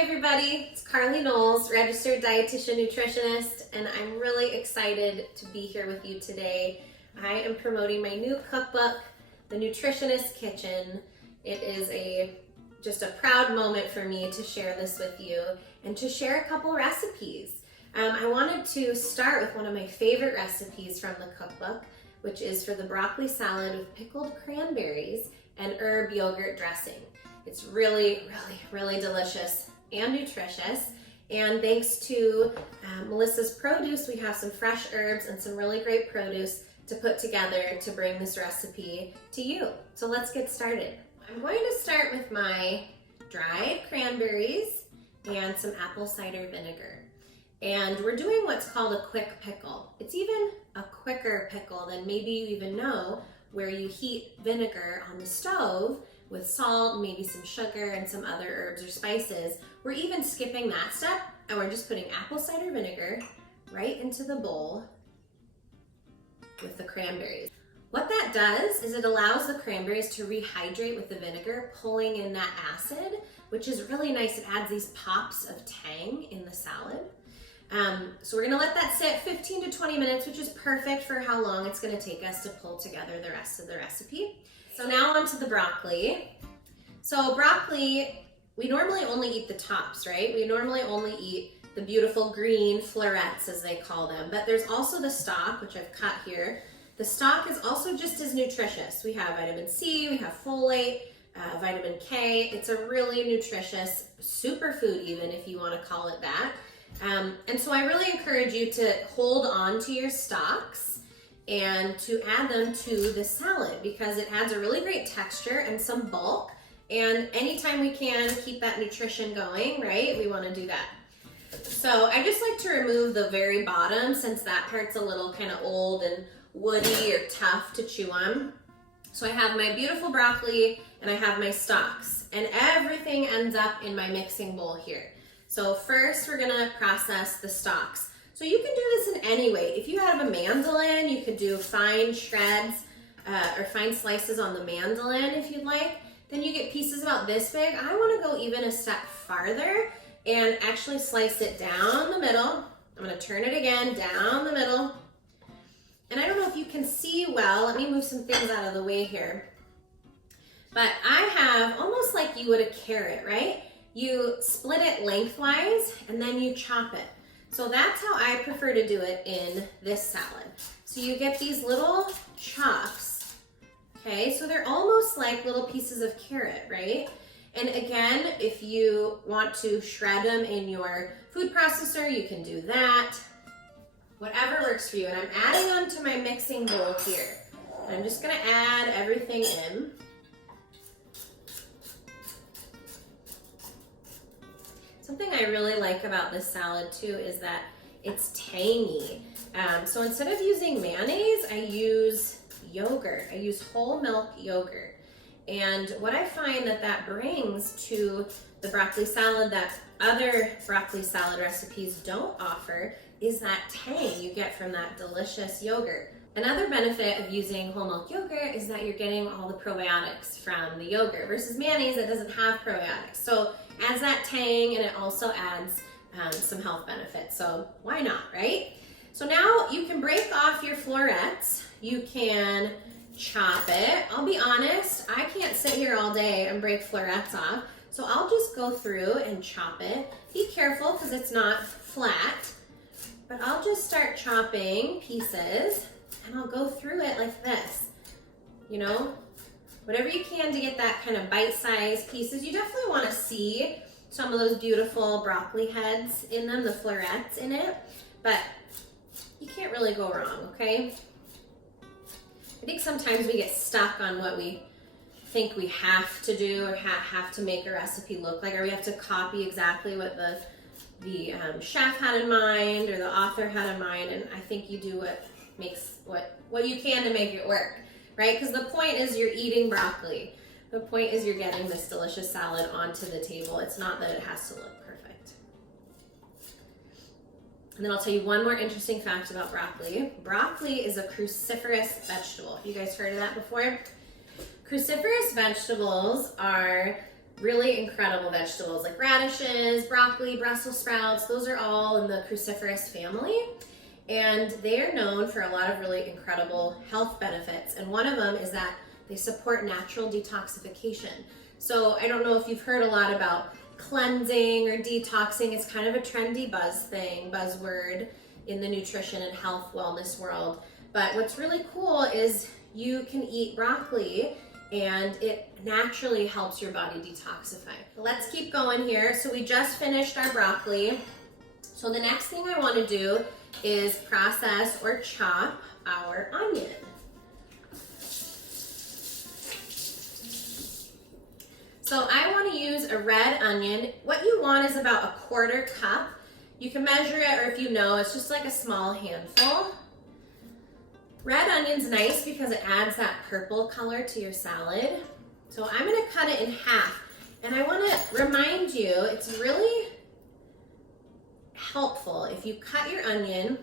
everybody, it's Carly Knowles, registered dietitian nutritionist, and I'm really excited to be here with you today. I am promoting my new cookbook, The Nutritionist Kitchen. It is just a proud moment for me to share this with you and to share a couple recipes. I wanted to start with one of my favorite recipes from the cookbook, which is for the broccoli salad with pickled cranberries and herb yogurt dressing. It's really delicious and nutritious. And thanks to Melissa's Produce, we have some fresh herbs and some really great produce to put together to bring this recipe to you. So let's get started. I'm going to start with my dried cranberries and some apple cider vinegar. And we're doing what's called a quick pickle. It's even a quicker pickle than maybe you even know, where you heat vinegar on the stove with salt, maybe some sugar and some other herbs or spices. We're even skipping that step and we're just putting apple cider vinegar right into the bowl with the cranberries. What that does is it allows the cranberries to rehydrate with the vinegar, pulling in that acid, which is really nice. It adds these pops of tang in the salad. So we're gonna let that sit 15 to 20 minutes, which is perfect for how long it's gonna take us to pull together the rest of the recipe. So now onto the broccoli. So broccoli, we normally only eat the tops, right? We normally only eat the beautiful green florets, as they call them, but there's also the stalk, which I've cut here. The stalk is also just as nutritious. We have vitamin C, we have folate, vitamin K. It's a really nutritious superfood, even if you want to call it that. And so I really encourage you to hold on to your stalks and to add them to the salad because it adds a really great texture and some bulk. And anytime we can keep that nutrition going, right, we want to do that. So I just like to remove the very bottom since that part's a little kind of old and woody or tough to chew on. So I have my beautiful broccoli and I have my stalks, and everything ends up in my mixing bowl here. So first we're gonna process the stalks. So you can do this in any way. If you have a mandolin, you could do fine shreds or fine slices on the mandolin if you'd like. Then you get pieces about this big. I wanna go even a step farther and actually slice it down the middle. I'm gonna turn it again, down the middle. And I don't know if you can see well, let me move some things out of the way here. But I have almost like you would a carrot, right? You split it lengthwise and then you chop it. So that's how I prefer to do it in this salad. So you get these little chops, okay? So they're almost like little pieces of carrot, right? And again, if you want to shred them in your food processor, you can do that. Whatever works for you. And I'm adding them to my mixing bowl here. And I'm just gonna add everything in. Something I really like about this salad too is that it's tangy. So instead of using mayonnaise, I use yogurt. I use whole milk yogurt. And what I find that brings to the broccoli salad that other broccoli salad recipes don't offer is that tang you get from that delicious yogurt. Another benefit of using whole milk yogurt is that you're getting all the probiotics from the yogurt versus mayonnaise that doesn't have probiotics. So it adds that tang and it also adds some health benefits. So why not, right? So now you can break off your florets. You can chop it. I'll be honest, I can't sit here all day and break florets off. So I'll just go through and chop it. Be careful because it's not flat, but I'll just start chopping pieces and I'll go through it like this, you know, whatever you can to get that kind of bite-sized pieces. You definitely want to see some of those beautiful broccoli heads in them, the florets in it, but you can't really go wrong, okay? I think sometimes we get stuck on what we think we have to do or have to make a recipe look like, or we have to copy exactly what the chef had in mind or the author had in mind, and I think you do what you can to make it work, right? Because the point is you're eating broccoli. The point is you're getting this delicious salad onto the table. It's not that it has to look perfect. And then I'll tell you one more interesting fact about broccoli. Broccoli is a cruciferous vegetable. Have you guys heard of that before? Cruciferous vegetables are really incredible vegetables like radishes, broccoli, Brussels sprouts. Those are all in the cruciferous family. And they are known for a lot of really incredible health benefits. And one of them is that they support natural detoxification. So I don't know if you've heard a lot about cleansing or detoxing. It's kind of a trendy buzzword in the nutrition and health wellness world. But what's really cool is you can eat broccoli and it naturally helps your body detoxify. Let's keep going here. So we just finished our broccoli. So the next thing I want to do is process or chop our onion. So I want to use a red onion. What you want is about a 1/4 cup. You can measure it, or if you know, it's just like a small handful. Red onion's nice because it adds that purple color to your salad. So I'm going to cut it in half. And I want to remind you, it's really helpful if you cut your onion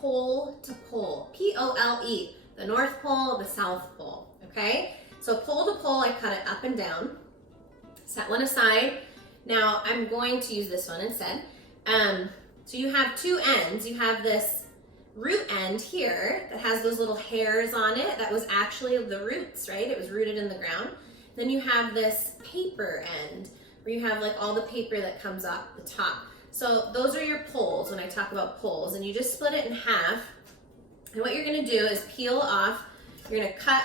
pole to pole, P-O-L-E, the North Pole, the South Pole, okay? So pole to pole, I cut it up and down. Set one aside. Now I'm going to use this one instead. So you have two ends. You have this root end here that has those little hairs on it. That was actually the roots, right? It was rooted in the ground. Then you have this paper end where you have like all the paper that comes off the top. So those are your poles when I talk about poles, and you just split it in half. And what you're gonna do is peel off, you're gonna cut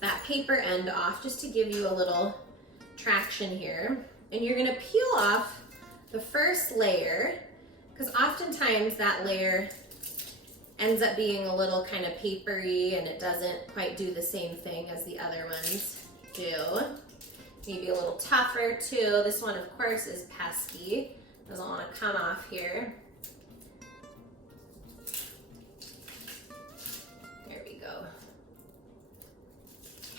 that paper end off just to give you a little traction here. And you're gonna peel off the first layer, because oftentimes that layer ends up being a little kind of papery and it doesn't quite do the same thing as the other ones do. Maybe a little tougher too. This one, of course, is pesky. Doesn't want to come off here. There we go.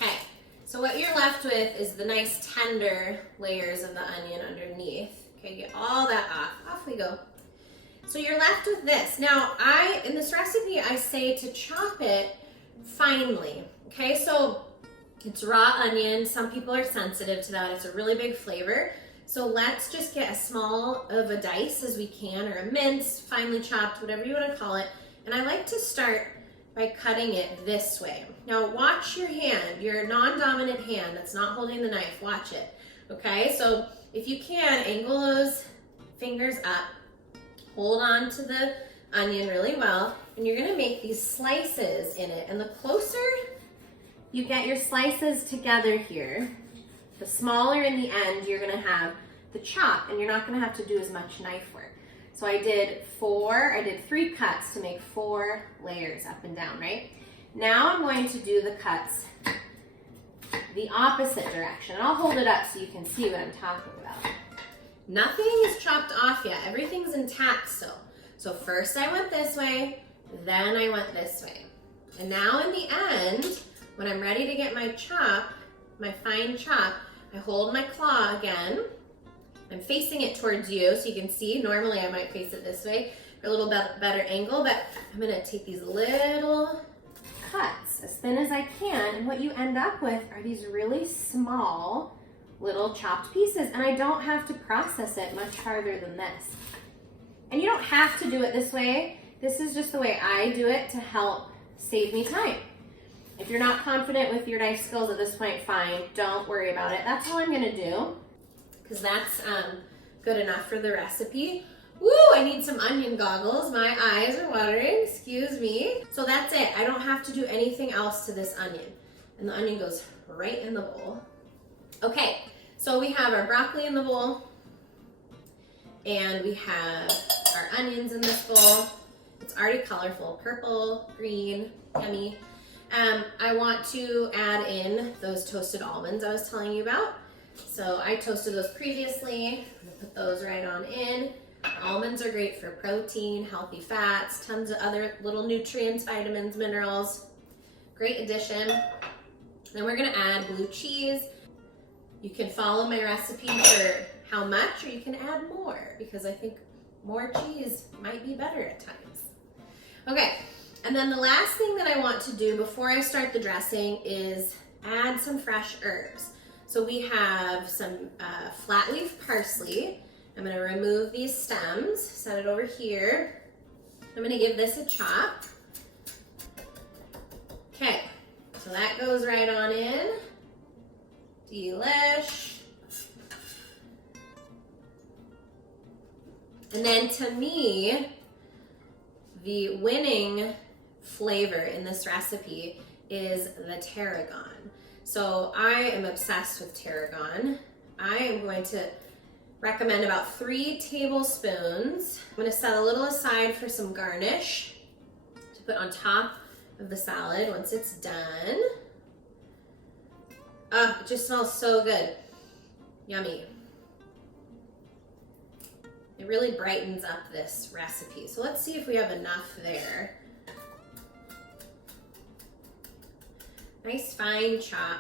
Okay, so what you're left with is the nice tender layers of the onion underneath. Okay, get all that off. Off we go. So you're left with this. Now, in this recipe, I say to chop it finely. Okay, so it's raw onion. Some people are sensitive to that. It's a really big flavor. So let's just get as small of a dice as we can, or a mince, finely chopped, whatever you want to call it. And I like to start by cutting it this way. Now watch your hand, your non-dominant hand that's not holding the knife, watch it. Okay, so if you can, angle those fingers up, hold on to the onion really well, and you're gonna make these slices in it. And the closer you get your slices together here, the smaller in the end you're gonna have the chop, and you're not gonna have to do as much knife work. So I did 3 cuts to make 4 layers up and down, right? Now I'm going to do the cuts the opposite direction. And I'll hold it up so you can see what I'm talking about. Nothing is chopped off yet. Everything's intact still. So first I went this way, then I went this way. And now in the end, when I'm ready to get my chop, my fine chop, I hold my claw again. I'm facing it towards you so you can see. Normally I might face it this way for a little bit better angle, but I'm gonna take these little cuts as thin as I can, and what you end up with are these really small little chopped pieces, and I don't have to process it much farther than this. And you don't have to do it this way. This is just the way I do it to help save me time. If you're not confident with your knife skills at this point, fine, don't worry about it. That's all I'm gonna do, because that's good enough for the recipe. Woo, I need some onion goggles. My eyes are watering, excuse me. So that's it. I don't have to do anything else to this onion. And the onion goes right in the bowl. Okay, so we have our broccoli in the bowl, and we have our onions in this bowl. It's already colorful, purple, green, yummy. I want to add in those toasted almonds I was telling you about. So I toasted those previously. I'm gonna put those right on in. Almonds are great for protein, healthy fats, tons of other little nutrients, vitamins, minerals. Great addition. Then we're gonna add blue cheese. You can follow my recipe for how much, or you can add more, because I think more cheese might be better at times. Okay, and then the last thing that I want to do before I start the dressing is add some fresh herbs. So we have some flat leaf parsley. I'm gonna remove these stems, set it over here. I'm gonna give this a chop. Okay, so that goes right on in. Delish. And then to me, the winning flavor in this recipe is the tarragon. So I am obsessed with tarragon. I am going to recommend about 3 tablespoons. I'm gonna set a little aside for some garnish to put on top of the salad once it's done. Oh, it just smells so good. Yummy. It really brightens up this recipe. So let's see if we have enough there. Nice fine chop.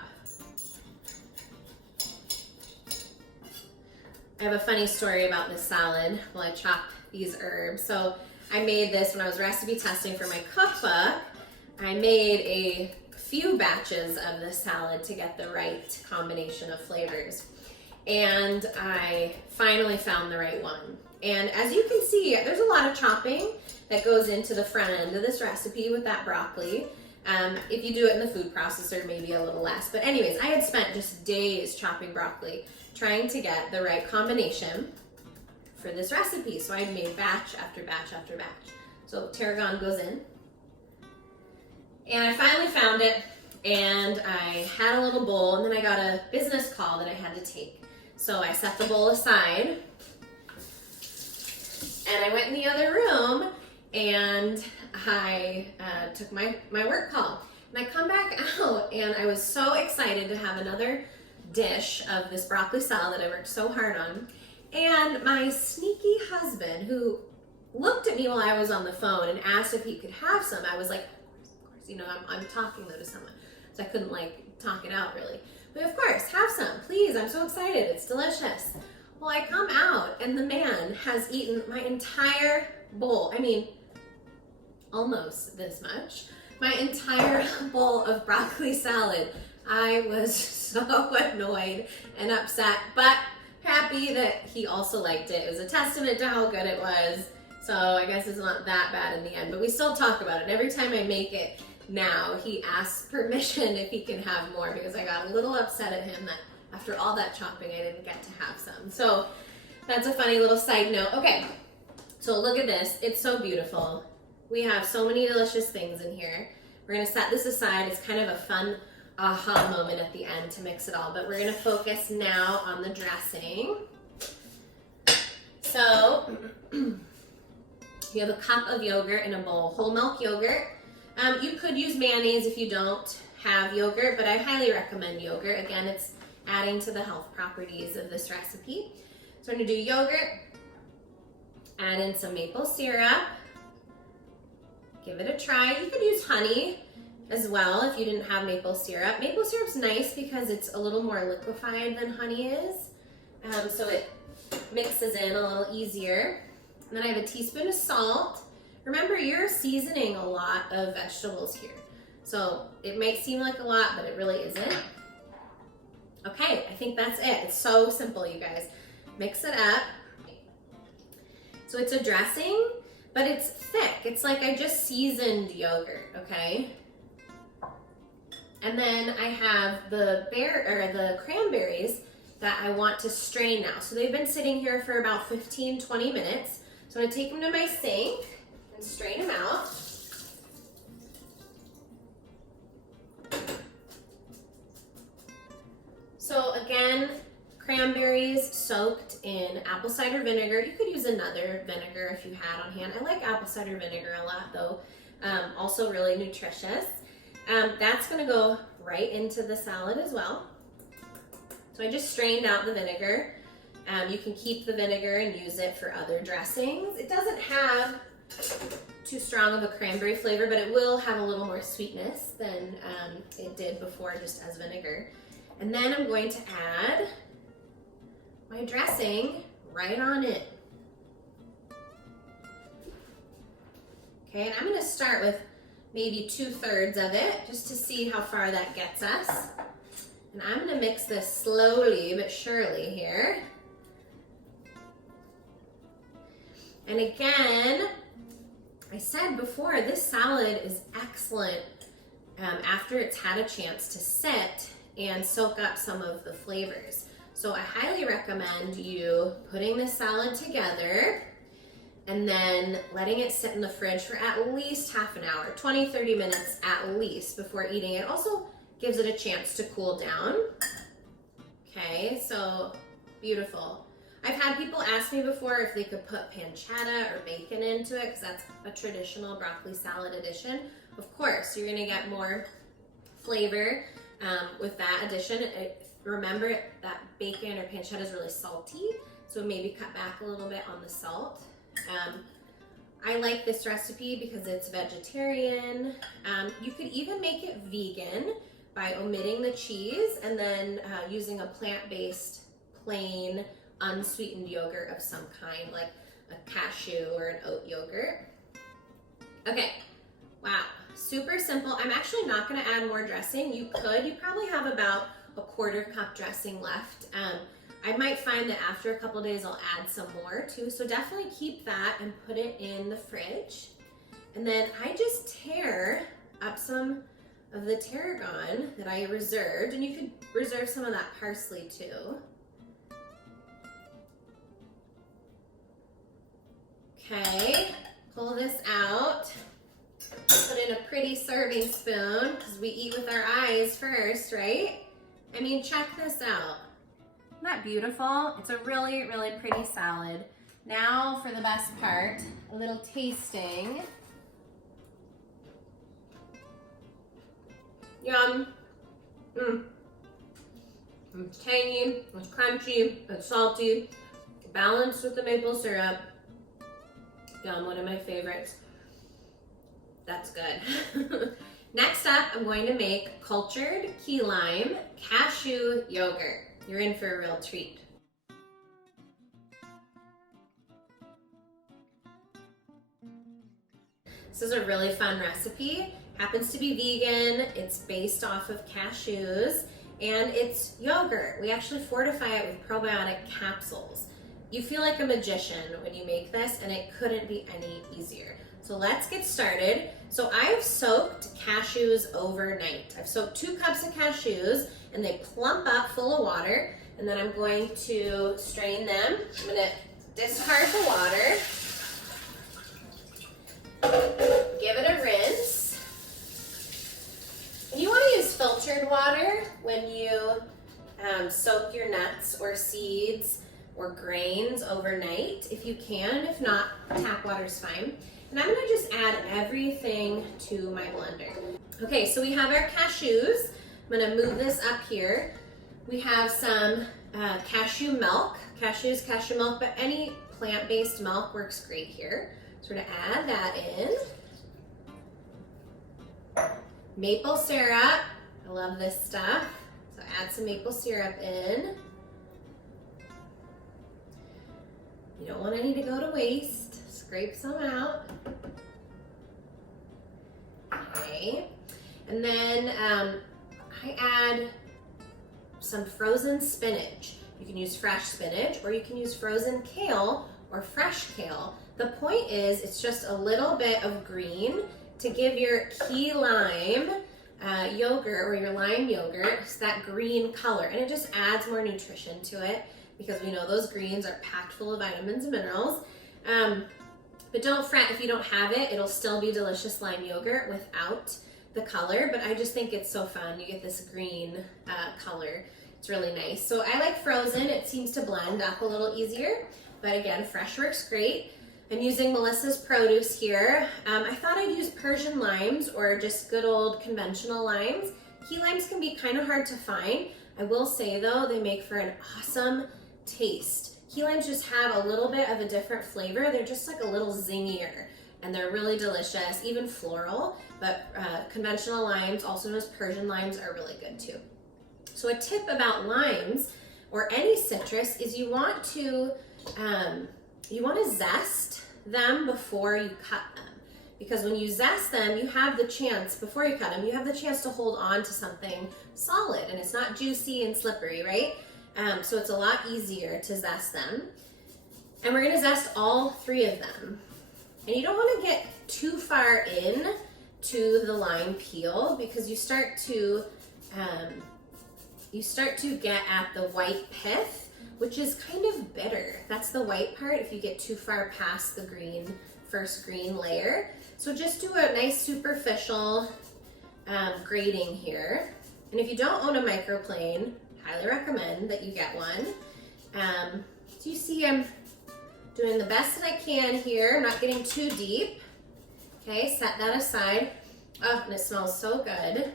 I have a funny story about this salad while I chopped these herbs. So I made this when I was recipe testing for my cookbook. I made a few batches of this salad to get the right combination of flavors. And I finally found the right one. And as you can see, there's a lot of chopping that goes into the front end of this recipe with that broccoli. If you do it in the food processor, maybe a little less. But anyways, I had spent just days chopping broccoli, trying to get the right combination for this recipe. So I made batch after batch after batch. So tarragon goes in. And I finally found it, and I had a little bowl, and then I got a business call that I had to take. So I set the bowl aside, and I went in the other room, and I took my work call. And I come back out, and I was so excited to have another dish of this broccoli salad that I worked so hard on. And my sneaky husband, who looked at me while I was on the phone and asked if he could have some, I was like, of course, you know, I'm talking though to someone, so I couldn't like talk it out really. But of course, have some, please, I'm so excited, it's delicious. Well, I come out and the man has eaten my entire bowl. I mean, almost this much. My entire bowl of broccoli salad. I was so annoyed and upset, but happy that he also liked it. It was a testament to how good it was. So I guess it's not that bad in the end, but we still talk about it. And every time I make it now, he asks permission if he can have more, because I got a little upset at him that after all that chopping, I didn't get to have some. So that's a funny little side note. Okay, so look at this. It's so beautiful. We have so many delicious things in here. We're gonna set this aside. It's kind of a fun aha moment at the end to mix it all, but we're gonna focus now on the dressing. So you have a cup of yogurt in a bowl, whole milk yogurt. You could use mayonnaise if you don't have yogurt, but I highly recommend yogurt. Again, it's adding to the health properties of this recipe. So we're gonna do yogurt, add in some maple syrup, give it a try. You could use honey as well if you didn't have maple syrup. Maple syrup's nice because it's a little more liquefied than honey is, so it mixes in a little easier. And then I have a teaspoon of salt. Remember, you're seasoning a lot of vegetables here, so it might seem like a lot, but it really isn't. Okay, I think that's it. It's so simple, you guys. Mix it up. So it's a dressing, but it's thick. It's like I just seasoned yogurt, okay? And then I have the cranberries that I want to strain now. So they've been sitting here for about 15-20 minutes. So I'm gonna take them to my sink and strain them out. So again, cranberries soaked in apple cider vinegar. You could use another vinegar if you had on hand. I like apple cider vinegar a lot though. Also really nutritious. That's gonna go right into the salad as well. So I just strained out the vinegar. You can keep the vinegar and use it for other dressings. It doesn't have too strong of a cranberry flavor, but it will have a little more sweetness than it did before just as vinegar. And then I'm going to add my dressing right on it. Okay, and I'm gonna start with maybe 2/3 of it just to see how far that gets us. And I'm gonna mix this slowly but surely here. And again, I said before, this salad is excellent after it's had a chance to sit and soak up some of the flavors. So I highly recommend you putting this salad together and then letting it sit in the fridge for at least half an hour, 20-30 minutes at least before eating it. Also gives it a chance to cool down. Okay, so beautiful. I've had people ask me before if they could put pancetta or bacon into it because that's a traditional broccoli salad addition. Of course, you're gonna get more flavor with that addition. Remember that bacon or pancetta is really salty, so maybe cut back a little bit on the salt. I like this recipe because it's vegetarian. You could even make it vegan by omitting the cheese and then using a plant-based, plain, unsweetened yogurt of some kind, like a cashew or an oat yogurt. Okay, wow, super simple. I'm actually not gonna add more dressing. You probably have about a 1/4 cup dressing left. I might find that after a couple days I'll add some more too, so definitely keep that and put it in the fridge. And then I just tear up some of the tarragon that I reserved, and you could reserve some of that parsley too. Okay, pull this out, put in a pretty serving spoon because we eat with our eyes first, right? I mean, check this out. Isn't that beautiful? It's a really, really pretty salad. Now for the best part, a little tasting. Yum. It's tangy, it's crunchy, it's salty, balanced with the maple syrup. Yum, one of my favorites. That's good. Next up, I'm going to make cultured key lime cashew yogurt. You're in for a real treat. This is a really fun recipe. Happens to be vegan. It's based off of cashews and it's yogurt. We actually fortify it with probiotic capsules. You feel like a magician when you make this, and it couldn't be any easier. So let's get started. So I've soaked cashews overnight. I've soaked 2 cups of cashews and they plump up full of water, and then I'm going to strain them. I'm gonna discard the water, give it a rinse. And you wanna use filtered water when you soak your nuts or seeds or grains overnight if you can. If not, tap water's fine. And I'm gonna just add everything to my blender. Okay, so we have our cashews. I'm gonna move this up here. We have some cashew milk, cashew milk, but any plant-based milk works great here. So we're gonna add that in. Maple syrup, I love this stuff. So add some maple syrup in. You don't want any to go to waste. Scrape some out. Okay. And then I add some frozen spinach. You can use fresh spinach, or you can use frozen kale or fresh kale. The point is, it's just a little bit of green to give your key lime yogurt or your lime yogurt that green color, and it just adds more nutrition to it, because we know those greens are packed full of vitamins and minerals. But don't fret if you don't have it, it'll still be delicious lime yogurt without the color, but I just think it's so fun. You get this green color. It's really nice. So I like frozen. It seems to blend up a little easier, but again, fresh works great. I'm using Melissa's produce here. I thought I'd use Persian limes or just good old conventional limes. Key limes can be kind of hard to find. I will say though, they make for an awesome taste. Key limes just have a little bit of a different flavor. They're just like a little zingier, and they're really delicious, even floral, but conventional limes, also known as Persian limes, are really good too. So a tip about limes or any citrus is you want to zest them before you cut them. because when you zest them, you have the chance, before you cut them, you have the chance to hold on to something solid, and it's not juicy and slippery, right? So it's a lot easier to zest them. And we're gonna zest all 3 of them. And you don't wanna get too far in to the lime peel, because you start to get at the white pith, which is kind of bitter. That's the white part if you get too far past the first green layer. So just do a nice superficial grating here. And if you don't own a microplane, highly recommend that you get one. So you see I'm doing the best that I can here. I'm not getting too deep. Okay, set that aside. Oh, and it smells so good.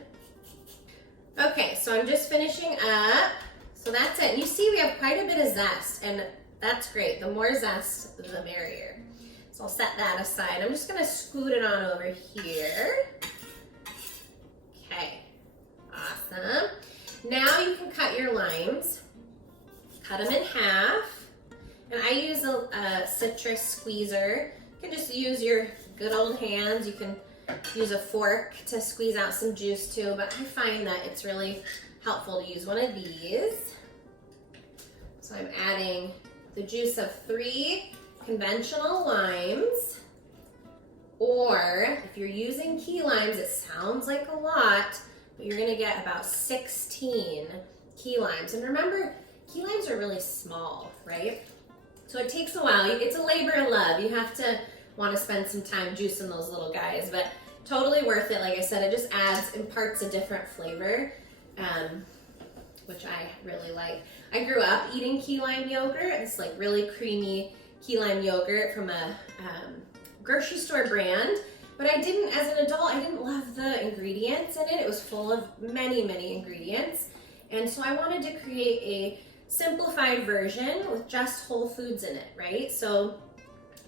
Okay, so I'm just finishing up. So that's it. You see we have quite a bit of zest, and that's great. The more zest, the merrier. So I'll set that aside. I'm just gonna scoot it on over here. Okay, awesome. Now you can cut your limes. Cut them in half. And I use a citrus squeezer. You can just use your good old hands. You can use a fork to squeeze out some juice too, but I find that it's really helpful to use one of these. So I'm adding the juice of 3 conventional limes, or if you're using key limes, it sounds like a lot, but you're gonna get about 16 key limes. And remember, key limes are really small, right? So it takes a while. It's a labor of love. You have to want to spend some time juicing those little guys, but totally worth it. Like I said, it just imparts a different flavor, which I really like. I grew up eating key lime yogurt. It's like really creamy key lime yogurt from a grocery store brand, but I didn't, as an adult, I didn't love the ingredients in it. It was full of many, many ingredients. And so I wanted to create a simplified version with just whole foods in it, right? So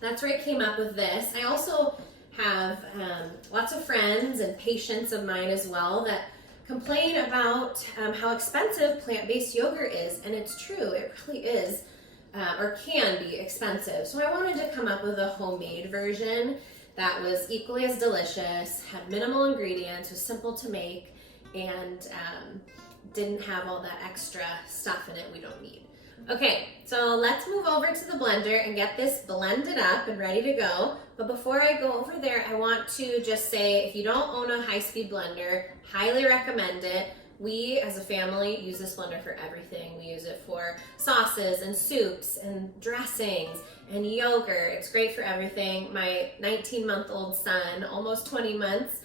that's where I came up with this. I also have lots of friends and patients of mine as well that complain about how expensive plant-based yogurt is, and it's true, it really is, or can be expensive. So I wanted to come up with a homemade version that was equally as delicious, had minimal ingredients, was simple to make, and didn't have all that extra stuff in it we don't need. Okay, so let's move over to the blender and get this blended up and ready to go. But before I go over there, I want to just say, if you don't own a high-speed blender, highly recommend it. We, as a family, use this blender for everything. We use it for sauces and soups and dressings and yogurt. It's great for everything. My 19-month-old son, almost 20 months,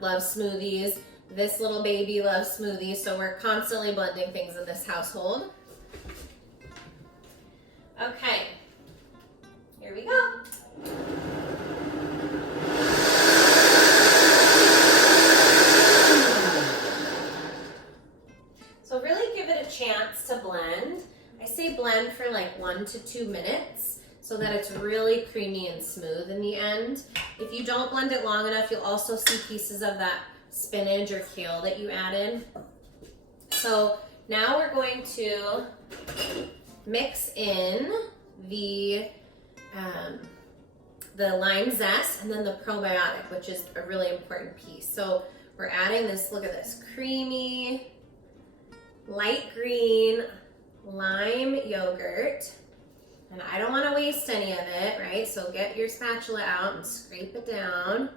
loves smoothies. This little baby loves smoothies, so we're constantly blending things in this household. Okay, here we go. So really give it a chance to blend. I say blend for like 1 to 2 minutes so that it's really creamy and smooth in the end. If you don't blend it long enough, you'll also see pieces of that spinach or kale that you added. So now we're going to mix in the lime zest and then the probiotic, which is a really important piece. So we're adding this, look at this, creamy, light green lime yogurt. And I don't want to waste any of it, right? So get your spatula out and scrape it down.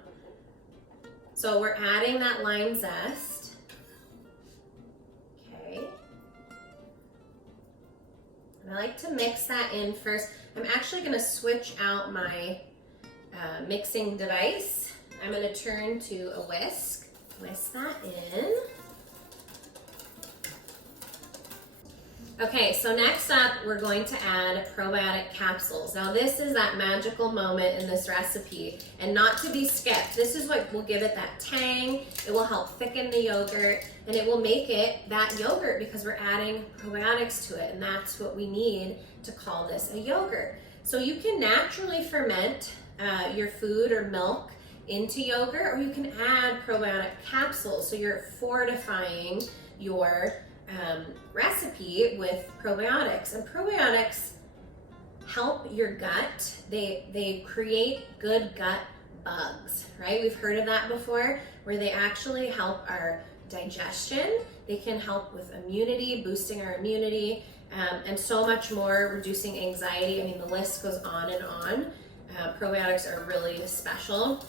So we're adding that lime zest. Okay. And I like to mix that in first. I'm actually going to switch out my mixing device. I'm going to turn to a whisk. Whisk that in. Okay, so next up, we're going to add probiotic capsules. Now this is that magical moment in this recipe, and not to be skipped. This is what will give it that tang, it will help thicken the yogurt, and it will make it that yogurt because we're adding probiotics to it, and that's what we need to call this a yogurt. So you can naturally ferment your food or milk into yogurt, or you can add probiotic capsules, so you're fortifying your recipe with probiotics. And probiotics help your gut. They create good gut bugs, right? We've heard of that before, where they actually help our digestion. They can help with immunity, boosting our immunity, and so much more, reducing anxiety. I mean, the list goes on and on. Probiotics are really special,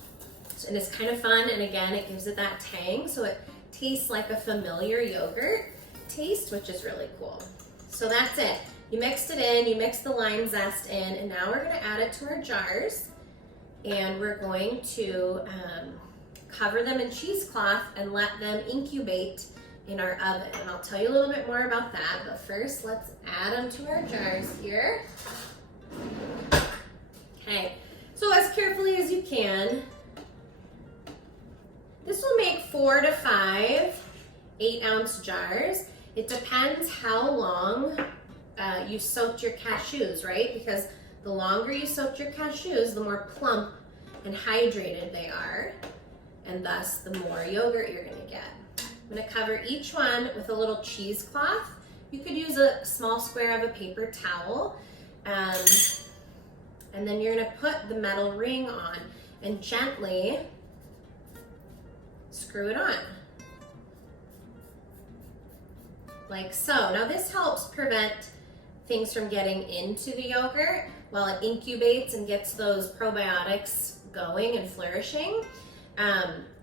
and it's kind of fun, and again, it gives it that tang, so it tastes like a familiar yogurt taste, which is really cool. So that's it. You mixed it in, you mixed the lime zest in, and now we're gonna add it to our jars, and we're going to cover them in cheesecloth and let them incubate in our oven. And I'll tell you a little bit more about that, but first let's add them to our jars here. Okay, so as carefully as you can. This will make 4 to 5 8-ounce jars. It depends how long you soaked your cashews, right? Because the longer you soaked your cashews, the more plump and hydrated they are, and thus the more yogurt you're gonna get. I'm gonna cover each one with a little cheesecloth. You could use a small square of a paper towel, and then you're gonna put the metal ring on and gently screw it on, like so. Now this helps prevent things from getting into the yogurt while it incubates and gets those probiotics going and flourishing.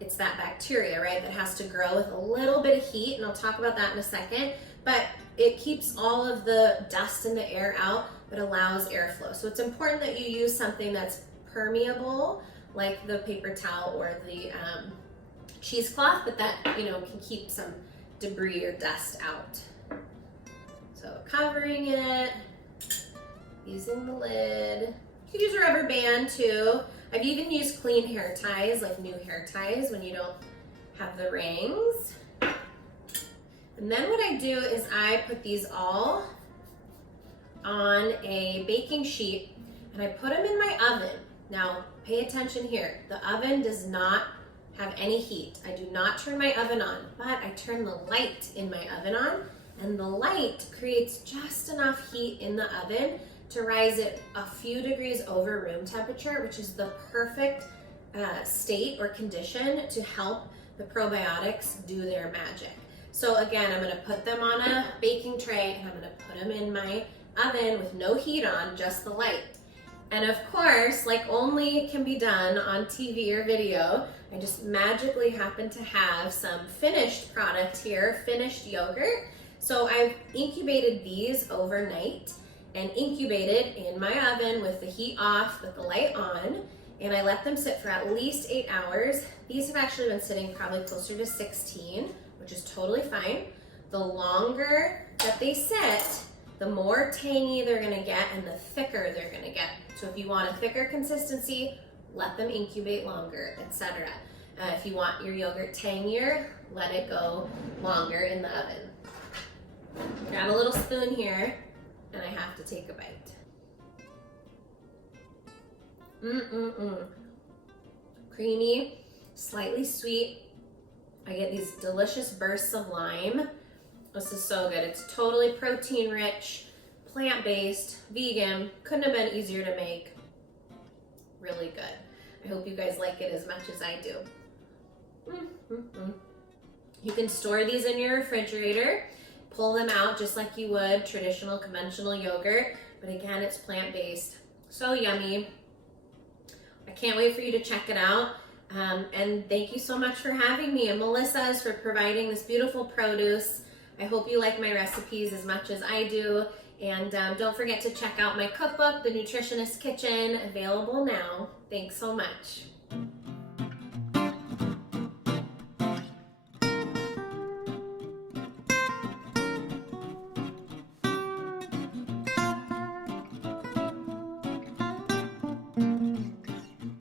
It's that bacteria, right, that has to grow with a little bit of heat, and I'll talk about that in a second, but it keeps all of the dust and the air out, but allows airflow. So it's important that you use something that's permeable, like the paper towel or the cheesecloth, but that, you know, can keep some debris or dust out. So covering it, using the lid. You could use a rubber band too. I've even used clean hair ties, like new hair ties, when you don't have the rings. And then what I do is I put these all on a baking sheet and I put them in my oven. Now, pay attention here. The oven does not have any heat. I do not turn my oven on, but I turn the light in my oven on, and the light creates just enough heat in the oven to rise it a few degrees over room temperature, which is the perfect state or condition to help the probiotics do their magic. So again, I'm gonna put them on a baking tray and I'm gonna put them in my oven with no heat on, just the light. And of course, like only can be done on TV or video, I just magically happen to have some finished product here, finished yogurt. So I've incubated these overnight and incubated in my oven with the heat off, with the light on, and I let them sit for at least 8 hours. These have actually been sitting probably closer to 16, which is totally fine. The longer that they sit, the more tangy they're gonna get and the thicker they're gonna get. So if you want a thicker consistency, let them incubate longer, etc. If you want your yogurt tangier, let it go longer in the oven. Grab a little spoon here, and I have to take a bite. Creamy, slightly sweet. I get these delicious bursts of lime. This is so good. It's totally protein rich, plant-based, vegan. Couldn't have been easier to make. Really good. I hope you guys like it as much as I do. You can store these in your refrigerator. Pull them out just like you would traditional conventional yogurt, but again, it's plant-based. So yummy. I can't wait for you to check it out. And thank you so much for having me, and Melissa's for providing this beautiful produce. I hope you like my recipes as much as I do. And don't forget to check out my cookbook, The Nutritionist Kitchen, available now. Thanks so much.